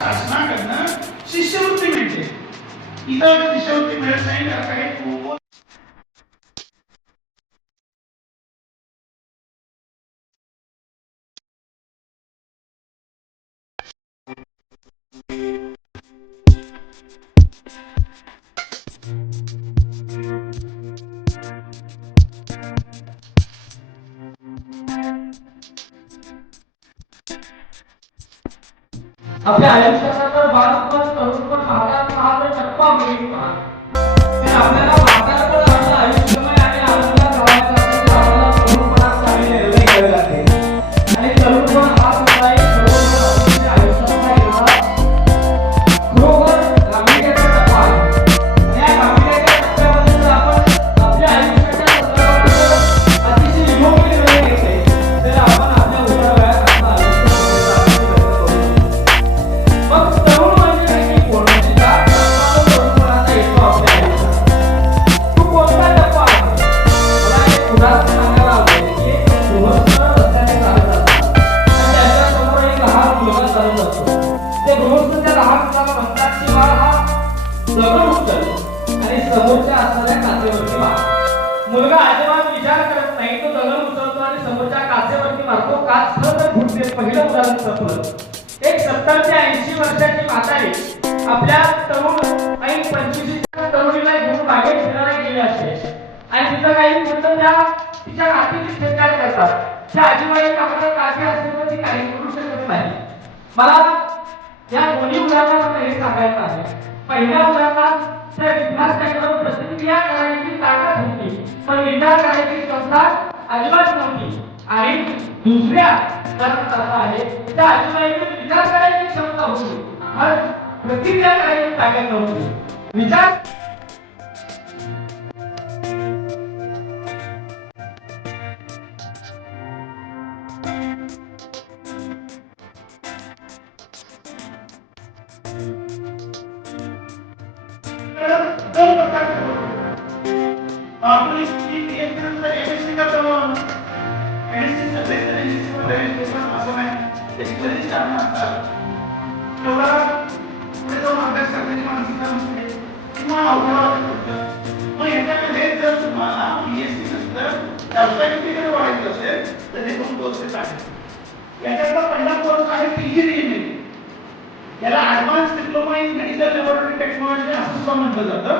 शासनाकडनं शिष्यवृत्ती मिळते. इतर शिष्यवृत्ती मिळत नाही. काही आपल्या आयुष्याचा तर बालपण तरुणपण महाराज हा जो टप्पा होईल ते आपल्याला म्हातारपण आपलं आयुष्यमय आणि आनंदात राहायचं असेल तर आपल्याला तरुणपणात काही निर्णय घ्यावे लागतील. आणि तरुणपण हा सुद्धा एक सर्वसाधारण आयुष्याचा एवढा खरोखर गांभीर्याचा टप्पा आहे. या गांभीर्याच्या टप्प्यामध्ये जर आपण आपल्या आयुष्याच्या संदर्भात अतिशय योग्य निर्णय घेतले तर आपण आपल्या उभ्या वयात आपलं आयुष्य मग तरुण म्हणजे नक्की कोण? म्हणजे ज्या टप्प्यावर तरुणपणाचा येतो आपल्या आयुष्यात तो कोणता टप्पा आहे? मला एक उदाहरण सांगायला आवडेल की एक गृहस्थ रस्त्याने चालत असतात आणि त्याच्यासमोर एक लहान मुलगा चालत असतो. ते गृहस्थ त्या लहान मुलाला म्हणतात की बाळ हा दगड उचल आणि समोरच्या असणाऱ्या काचेवरती मार. मुलगा अजिबात विचार करत नाही. तो दगड उचलतो आणि समोरच्या काचेवरती मारतो. काच तर फुटते. पहिलं उदाहरण संपलं. एक 70 ते 80 वर्षाची म्हातारी आपल्या तरुण आणि 25 तरुणीला घेऊन बागेत फिरायला गेली असते आणि तिथं काही मुलं त्या तिच्या हातीची खेळखाळ करतात. त्या आजीबाई आपल्या काठी असल्यामुळे ती काही करू शकत नाही. मला या दोन्ही उदाहरणात हे सांगायचं आहे. पहिल्या उदाहरणात त्या विद्यार्थ्याकडे प्रतिक्रिया करायची ताकद होती पण विचार करायची क्षमता अजिबात नव्हती. आणि दुसऱ्या उदाहरणात असं आहे त्या आजीबाईकडे विचार करायची क्षमता होती पण प्रतिक्रिया करायची ताकद नव्हती. विचार आपली एमएससी करतो. एमएससी असं नाही. त्याची बरीच कारणं असतात. एवढा पुढे जाऊन अभ्यास करण्याची मानसिकता नसते किंवा अवघड होतं. मग याच्यामध्ये जर तुम्हाला बीएससी नंतर व्यावसायिकतेकडे वळायचं असेल तर हे 2 कोर्सेस आहेत. याच्यातला पहिला कोर्स आहे पीजीडीएमए. याला advance diploma in medical laboratory technology असं सुद्धा म्हटलं जातं.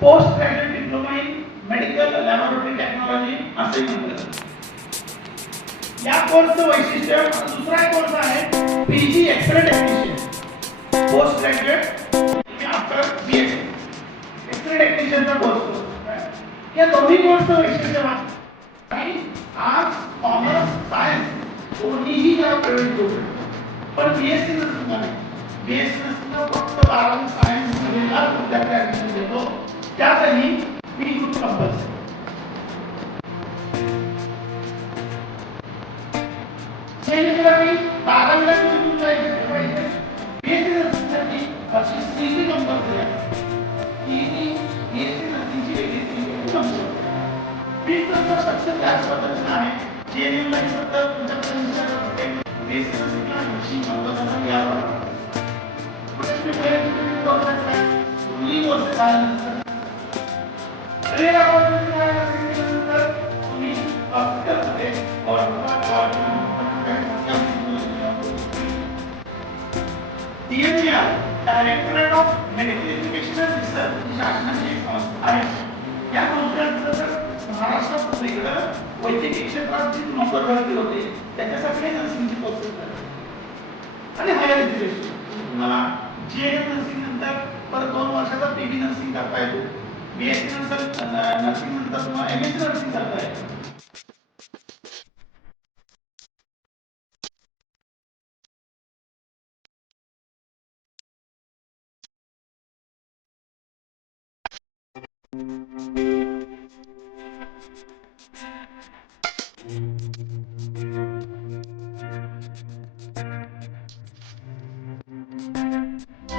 Post graduate diploma in medical laboratory technology असंही म्हटलं जातं. या कोर्सचं वैशिष्ट्य दुसरा कोर्स आहे PG X-ray technician. Post graduate after BSc X-ray टेक्निशियनचा कोर्स. या दोन्ही कोर्सचं वैशिष्ट्य आहे आर्ट्स कॉमर्स सायन्स कोणीही याला प्रवेश घेऊ शकतो. पण बीएससी नसतं नाही. बीएससी नसतं फक्त 12वी सायन्स मधला विद्यार्थी ऍडमिशन देतो. त्यातही फी खूप कंपल्सरी. मी 12वीला तुम्ही जायचं पाहिजे. बीएससी नसण्यासाठी सीईटी कंपल्सरी आहे. सीईटी बीएससी नसण्याची वेगळी सीईटी कंपल्सरी. फीस नंतर सक्षम त्याच पद्धतीने आहे. जेएनयूला नंतर तुमच्याकडे बीएससी नसण्याला शिक्षण कंपल्सरी यावर तुम्ही कोर्सेस आल्यानंतर तुम्ही हॉस्पिटलमध्ये DMER directorate of medical education and research ही शासनाची एक संस्था आहे. या संस्थेअंतर्गत महाराष्ट्रात सगळीकडे वैद्यकीय क्षेत्रात जी नोकर भरती होते त्याच्यासाठी नर्सिंगचे कोर्सेस आहेत आणि हायर एज्युकेशन. तुम्हाला जीएनएम नर्सिंग नंतर परत 2 वर्षाचा पीबी नर्सिंग करता येतो. बीएससी नंतर नर्सिंग नंतर तुम्हाला एमएससी नर्सिंग करता येतो.